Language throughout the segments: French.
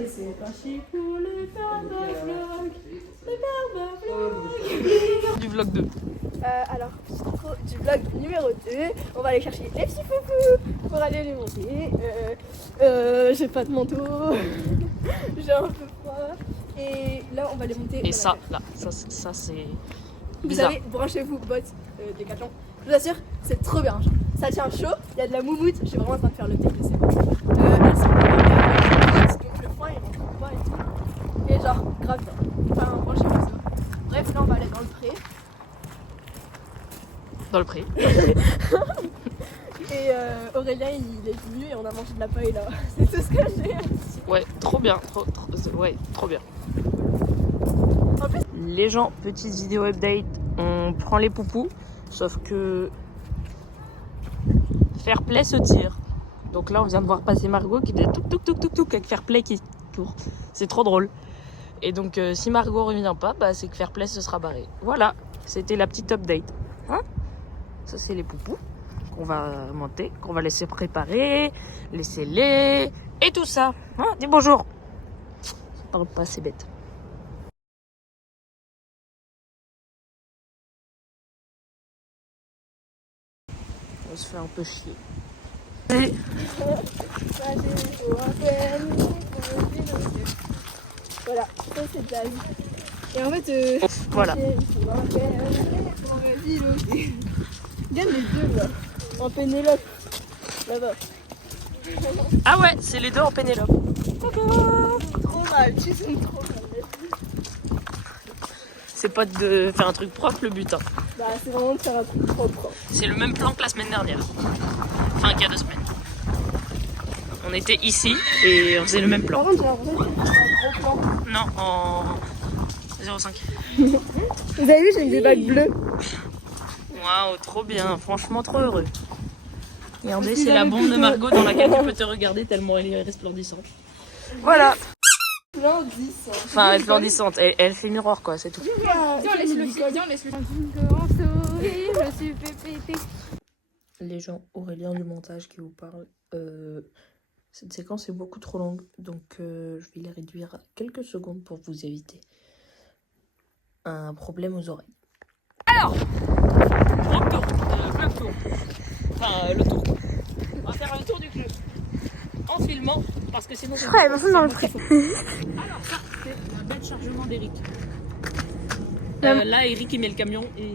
Et c'est parti pour le Barbe-Vlog. Le Barbe-Vlog. Du vlog 2. Alors, du vlog numéro 2, on va aller chercher les petits foufous pour aller les monter. J'ai pas de manteau, j'ai un peu froid. Et là, on va les monter. Et ça, là, ça c'est Vous bizarre. savez, branchez-vous, bottes, Décathlon. Je vous assure, c'est trop bien. Genre. Ça tient chaud, il y a de la moumoute. Je suis vraiment en train de faire le thé, je sais pas. Elles sont donc le foin il rentre pas et tout. Et genre, grave bien. Enfin, branchez-vous ça. Bref, là, on va aller dans le pré. Dans le pré. Et Aurélien il est venu et on a mangé de la paille là. C'est tout ce que j'ai. Ouais, trop bien. Trop bien. En plus, les gens, petite vidéo update, on prend les poupous, sauf que Fairplay se tire. Donc là, on vient de voir passer Margot qui faisait touk avec Fairplay qui court. C'est trop drôle. Et donc, si Margot revient pas, bah, c'est que Fairplay se sera barré. Voilà, c'était la petite update. Hein, ça, c'est les poupous qu'on va monter, qu'on va laisser préparer, laisser les et tout ça. Hein, dis bonjour. Ça parle pas, c'est bête. On se fait un peu chier. voilà, ça c'est de la vie. Et en fait, voilà. Regarde les deux là, en Pénélope, là-bas. Ah ouais, c'est les deux en Pénélope. Trop mal, tu sont trop mal. C'est pas de faire un truc propre le but. Hein. Bah c'est vraiment de faire un truc propre. C'est le même plan que la semaine dernière. Enfin, qu'il y a 2 semaines. On était ici et on faisait le même plan. Par contre, j'ai l'impression que c'est un gros plan. Non, en 0,5. Vous avez vu, j'ai mis des bagues bleues. Waouh, trop bien. Franchement, trop heureux. Regardez, c'est la bombe de Margot dans laquelle tu peux te regarder tellement elle est resplendissante. Voilà. Splendissante. Enfin, resplendissante. Elle fait miroir, quoi, c'est tout. Les gens, Aurélien du montage qui vous parle. Cette séquence est beaucoup trop longue, donc je vais les réduire à quelques secondes pour vous éviter un problème aux oreilles. Alors, grand tour, club tour. Enfin, le tour. On va faire le tour du club en filmant, parce que sinon... Ouais, elle m'a dans le pré. Alors ça, c'est la belle chargement d'Eric. Là, Eric, il met le camion et...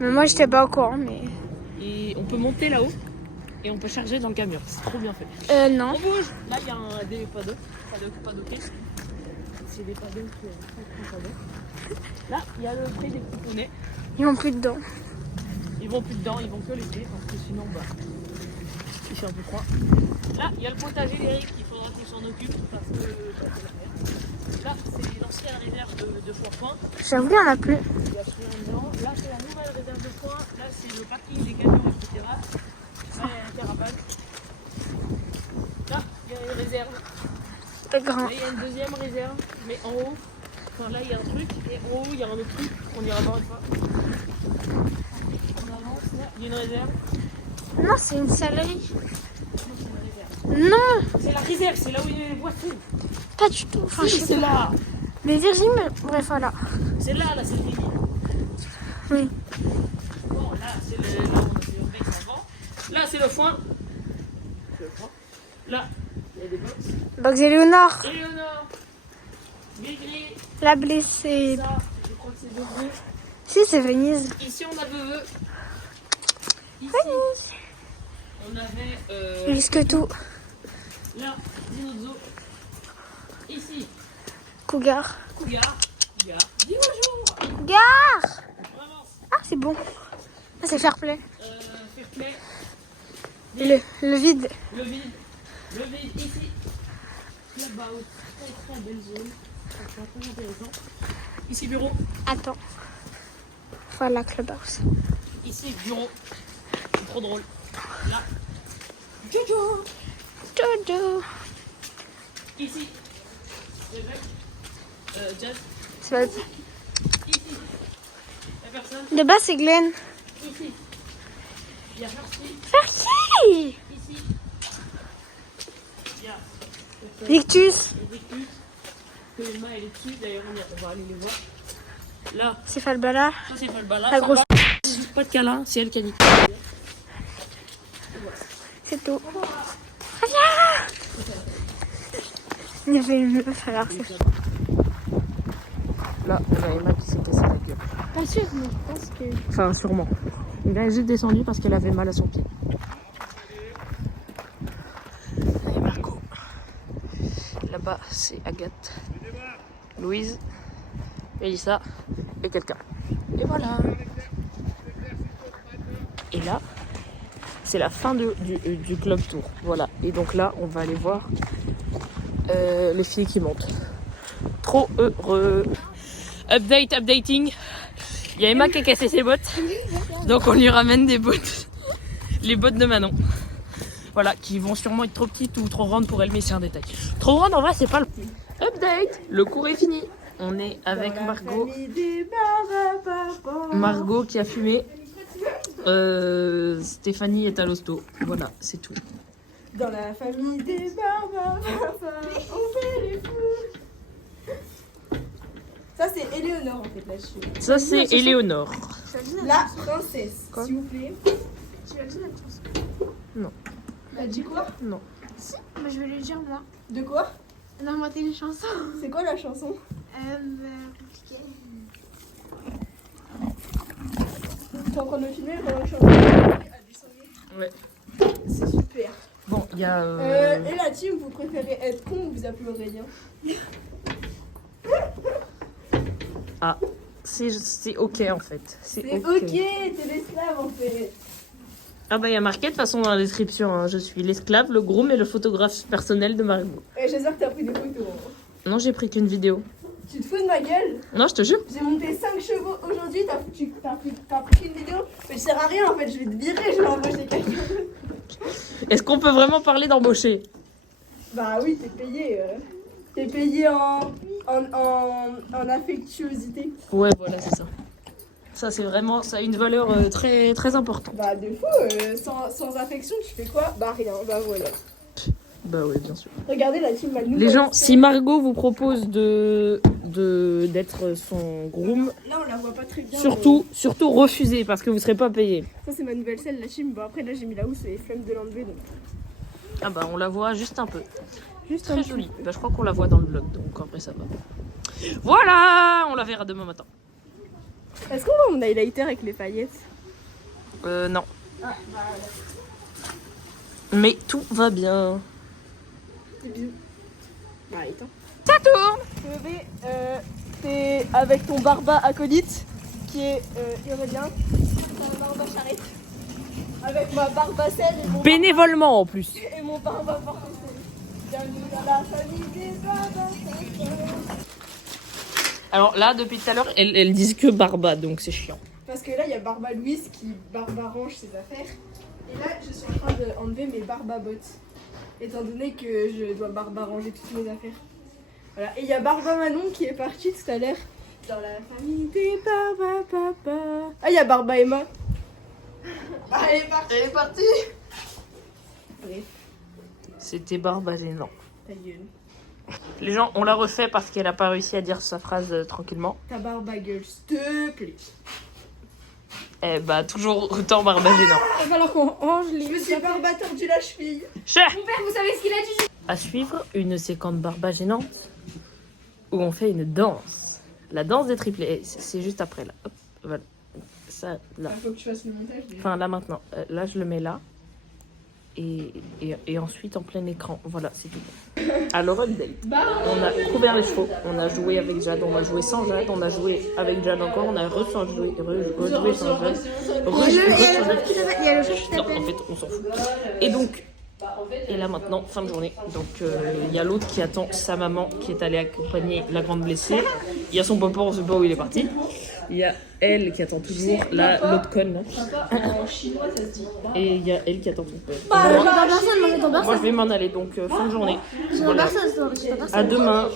Mais moi, j'étais pas au courant, mais... Et on peut monter là-haut et on peut charger dans le camion. C'est trop bien fait. Non. On bouge. Là, il y a des paddocks. C'est des paddocks. Là, il y a le pré des couponnets. Ils vont plus dedans. Ils vont plus dedans, ils vont que l'été parce que sinon, bah, il fait un peu froid. Là, il y a le potager d'Eric, il faudra qu'on s'en occupe parce que... Là, c'est l'ancienne réserve de foin. J'avoue, il y en a plus. Il y a celui-là dedans. Là, c'est la nouvelle réserve de foin. Là, c'est le parking des camions, etc. Là, il y a un carapage. Là, il y a une réserve. C'est grand. Là, il y a une deuxième réserve, mais en haut. Enfin, là, il y a un truc, et en haut, il y a un autre truc. On ira voir une fois. On avance, là, il y a une réserve. Non, c'est une salerie. Non, c'est une réserve. Non, C'est la réserve, c'est là où il y a les voitures. pas du tout. Enfin, Si, je sais c'est pas. là. Les Virgin, mais bref, voilà. C'est là, c'est le débit. Oui. Bon, là, c'est le... là où on a fait le mec avant. Là, c'est le foin. Là, il y a des box. Donc, Éléonore, Éléonore, Gris-Gris, la blessée. ça, je crois que c'est de bleu. Si, c'est Venise. Ici, on a Veveux. Ici, on avait... Jusque tout. là, Dinozzo. Ici, Cougar. Cougar. Dis bonjour. Gare. On avance. Ah, c'est bon. Ah, c'est fair play. Fairplay. Le vide. Le vide. Le vide, ici. Clubhouse. Très très belle zone. Très intéressant. Ici, bureau. Attends. Voilà, Clubhouse. Ici, bureau. C'est trop drôle. Là. Jojo. Jojo. Ici. Réveil. Jazz. C'est pas... Ici. La personne. De bas, c'est Glenn. Ici. Il y a Percy. Fergie. Ici. Il y a Victus. Que Emma elle est dessus, d'ailleurs on va aller les voir. Là, C'est Falbala. ça c'est pas le balade. La grosse. Pas de câlin, c'est elle qui a dit. C'est tout. Reviens. Il y avait une meuf alors c'est. Là, on a Emma qui s'est cassée la gueule. Pas sûr, mais je pense que. Enfin, sûrement. Elle est juste descendue parce qu'elle avait mal à son pied. Allez, Marco. Là-bas, c'est Agathe, Louise, Elissa et quelqu'un. Et voilà. Et là, c'est la fin du club tour. Voilà. Et donc là, on va aller voir les filles qui montent. Trop heureux. Updating. Il y a Emma qui a cassé ses bottes. Donc on lui ramène des bottes. Les bottes de Manon. Voilà, qui vont sûrement être trop petites ou trop grandes pour elle, mais c'est un détail. Trop grande, en vrai, c'est pas le update. Le cours est fini. On est avec Margot. Margot qui a fumé. Stéphanie est à l'hosto. Voilà, c'est tout. Dans la famille des barbares, on fait les fous. Ça c'est Éléonore en fait là-dessus. Ça, c'est Éléonore. La princesse, Quoi s'il vous plaît. Tu as dit la chanson? Non. Elle a dit quoi? Non. Si, moi je vais le dire moi. De quoi? On a inventé une chanson. C'est quoi la chanson? Compliqué. T'es en train de me filmer pendant que je suis en train de descendre. Ouais. C'est super. Bon, il y a. Et la team, vous préférez être con ou vous appelez Aurélien? C'est ok en fait. C'est ok, t'es l'esclave en fait. Ah bah il y a marqué de toute façon dans la description. Hein. Je suis l'esclave, le groom et le photographe personnel de Margot. Et j'espère que t'as pris des photos. Non, j'ai pris qu'une vidéo. Tu te fous de ma gueule? Non, je te jure. J'ai monté 5 chevaux aujourd'hui, t'as pris une vidéo, mais je sers à rien en fait, je vais te virer, je vais embaucher quelqu'un. Est-ce qu'on peut vraiment parler d'embaucher? Bah oui, t'es payé. T'es payé en affectuosité. Ouais, voilà, c'est ça. Ça, c'est vraiment, ça a une valeur très, très importante. Bah de fou, sans affection, tu fais quoi? Bah rien, bah voilà. Bah oui, bien sûr. Regardez la team Malnou. Les gens, si Margot vous propose d'être son groom, Là on la voit pas très bien. surtout refusez parce que vous serez pas payé. Ça c'est ma nouvelle selle, la team. Bon après là j'ai mis la housse et les flammes de l'enlever donc. Ah bah on la voit juste un peu. Juste Très jolie. Bah, je crois qu'on la voit dans le vlog, donc après ça va. Voilà, on la verra demain matin. Est-ce qu'on voit mon highlighter avec les paillettes? Non. Ah bah Mais tout va bien. des bisous. Bah attends. Ça tourne. Bébé, t'es avec ton barba acolyte qui est Aurélien. Barba charrette. Avec ma barbacelle Bénévolement en plus. et mon barba portefeuille. Bienvenue dans la famille des barbas. Alors là, depuis tout à l'heure, elles disent que Barba, donc c'est chiant. Parce que là, il y a Barba Louise qui range ses affaires. Et là, je suis en train d'enlever mes barbabottes. Étant donné que je dois ranger toutes mes affaires. Voilà. Et il y a Barba Manon qui est partie tout à l'heure. Dans la famille des Barba Papa. Ah, il y a Barba Emma. Ah, elle est partie. Elle est partie. Bref, C'était Barba gênant. ta gueule. Les gens, on l'a refait parce qu'elle a pas réussi à dire sa phrase tranquillement. Ta barba gueule, s'il te plaît. Eh bah, toujours autant Barba gênant. Il va falloir qu'on range les. Je me suis barba tordu la cheville. Cher. Mon père, vous savez ce qu'il a dit? À suivre, une séquence Barba gênante où on fait une danse. La danse des triplés. C'est juste après là. Hop, voilà. Ça, là. Il faut que tu fasses le montage. Déjà. Enfin, là maintenant. Là, je le mets là. Et ensuite en plein écran. Voilà, c'est tout. Alors, update. On a couvert les chevaux. On a joué avec Jade. On a joué sans Jade. On a joué avec Jade encore. On a rejoué sans Jade. Il y a le chat qui Non, t'appelle. en fait, on s'en fout. Et donc, et là maintenant, fin de journée. Donc, il y a l'autre qui attend sa maman qui est allée accompagner la grande blessée. Il y a son papa, on sait pas où il est parti. Il y a elle qui attend toujours, là, l'autre conne. Là. En chinois, ça se dit. Et il y a elle qui attend son père. Pas Moi, personne, moi j'attends moi, personne. je vais m'en aller, donc fin de journée. J'attends Voilà. personne, j'attends personne. À demain.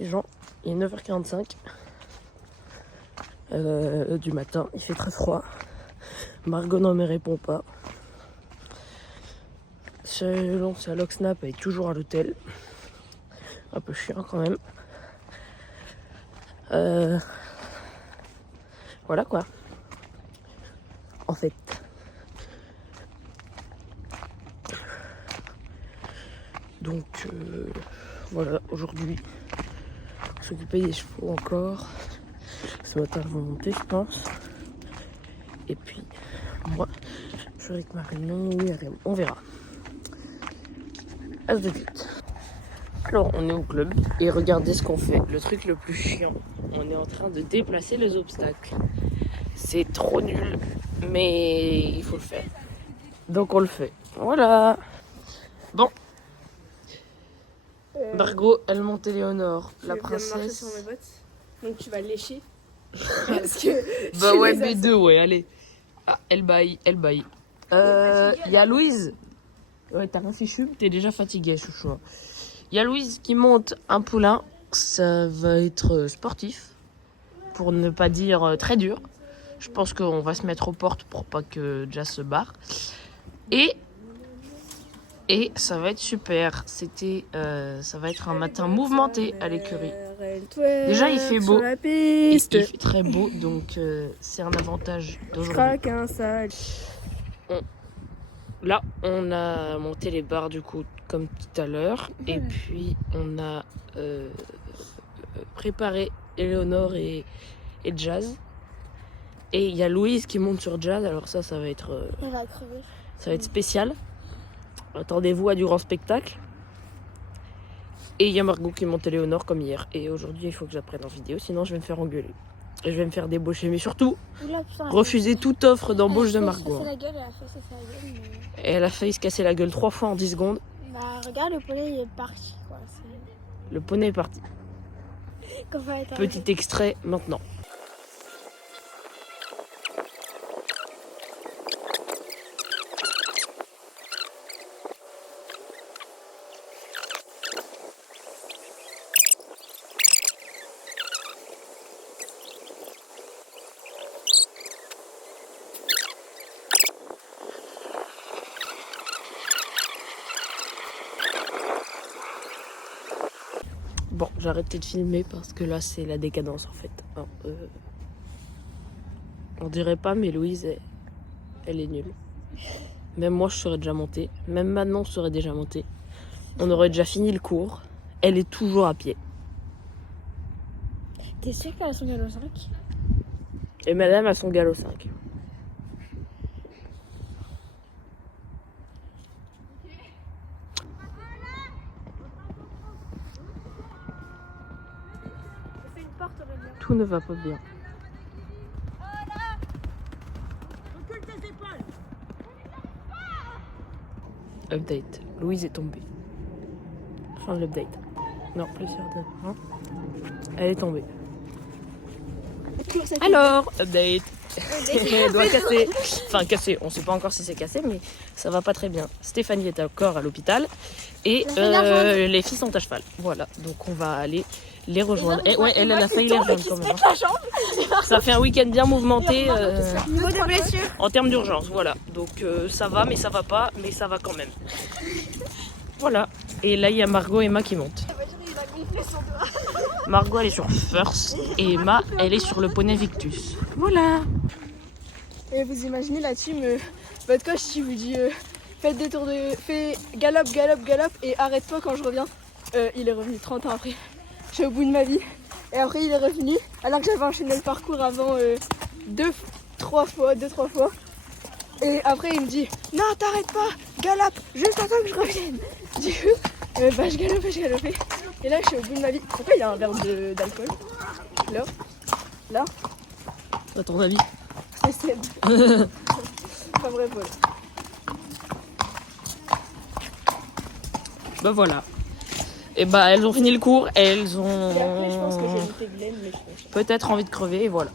Les gens, il est 9h45 du matin, il fait très froid. Margot ne me répond pas. Sa Locksnap elle est toujours à l'hôtel. Un peu chiant quand même. Voilà quoi. En fait. Donc voilà, aujourd'hui, s'occuper des chevaux encore. Ce matin, ils vont monter, je pense. Et puis, moi, je serai avec Marinon, oui, on verra. À tout de suite. Alors, on est au club et regardez ce qu'on fait. Le truc le plus chiant, on est en train de déplacer les obstacles. C'est trop nul, mais il faut le faire. Donc, on le fait. Voilà. Bon. Margot, elle monte Éléonore, la princesse. Sur mes bottes. Donc tu vas lécher. Parce que Bah ouais, B2, ouais, allez. Ah, elle baille, elle baille. Il y a Louise. Ouais, t'as rien fichu, t'es déjà fatiguée, chouchou. Il y a Louise qui monte un poulain. Ça va être sportif, pour ne pas dire très dur. Je pense qu'on va se mettre aux portes pour pas que Jazz se barre. Et ça va être super. Ça va être un matin mouvementé à l'écurie. Déjà, il fait beau. Il fait très beau, donc c'est un avantage d'aujourd'hui. Là, on a monté les barres du coup, comme tout à l'heure. Et puis, on a préparé Éléonore et Jazz. Et il y a Louise qui monte sur Jazz. Alors ça va être spécial. Attendez-vous à du grand spectacle. Et il y a Margot qui monte Éléonore comme hier. Et aujourd'hui, il faut que j'apprenne en vidéo, sinon je vais me faire engueuler. Et je vais me faire débaucher. Mais surtout, refuser toute offre d'embauche de Margot. Et elle a failli se casser la gueule 3 fois en 10 secondes. Bah regarde, le poney il est parti quoi. Le poney est parti. Petit extrait maintenant. Bon, j'ai arrêté de filmer parce que là, c'est la décadence en fait. Alors, on dirait pas, mais Louise, elle est nulle. Même moi, je serais déjà montée. Même Manon serait déjà montée. On aurait déjà fini le cours. Elle est toujours à pied. T'es sûre qu'elle a son galop 5? Et madame a son galop 5. Tout ne va pas bien. Update. Louise est tombée. Fin de l'update. Non, plus sûr de... Hein, elle est tombée. Alors, update. Elle doit casser. Enfin, cassé. On sait pas encore si c'est cassé, mais ça va pas très bien. Stéphanie est encore à l'hôpital. Et les filles sont à cheval. Voilà. Donc on va aller les rejoindre. Et ouais, elle a failli les rejoindre quand même. Ça fait un week-end bien mouvementé en termes d'urgence. Voilà. Donc ça va, mais ça va pas, mais ça va quand même. Voilà. Et là, il y a Margot et Emma qui montent. Margot, elle est sur First. Et Emma, elle est sur le poney Victus. Voilà. Et vous imaginez là-dessus, votre coach, si vous dit faites des tours de. Fais galop, galop, galop et arrête-toi quand je reviens. Il est revenu 30 ans après. Je suis au bout de ma vie. Et après, il est revenu alors que j'avais enchaîné le parcours avant 2-3 fois. Et après, il me dit non, t'arrêtes pas, galope, juste attends que je revienne. Du coup, je galopais. Et là, je suis au bout de ma vie. Pourquoi il y a un verre d'alcool? Là. À ton avis? C'est Seb. Enfin bref, voilà. Bah voilà. Et bah elles ont fini le cours, elles ont Et après, je pense que j'ai goûté Glen, mais je pense. peut-être envie de crever et voilà.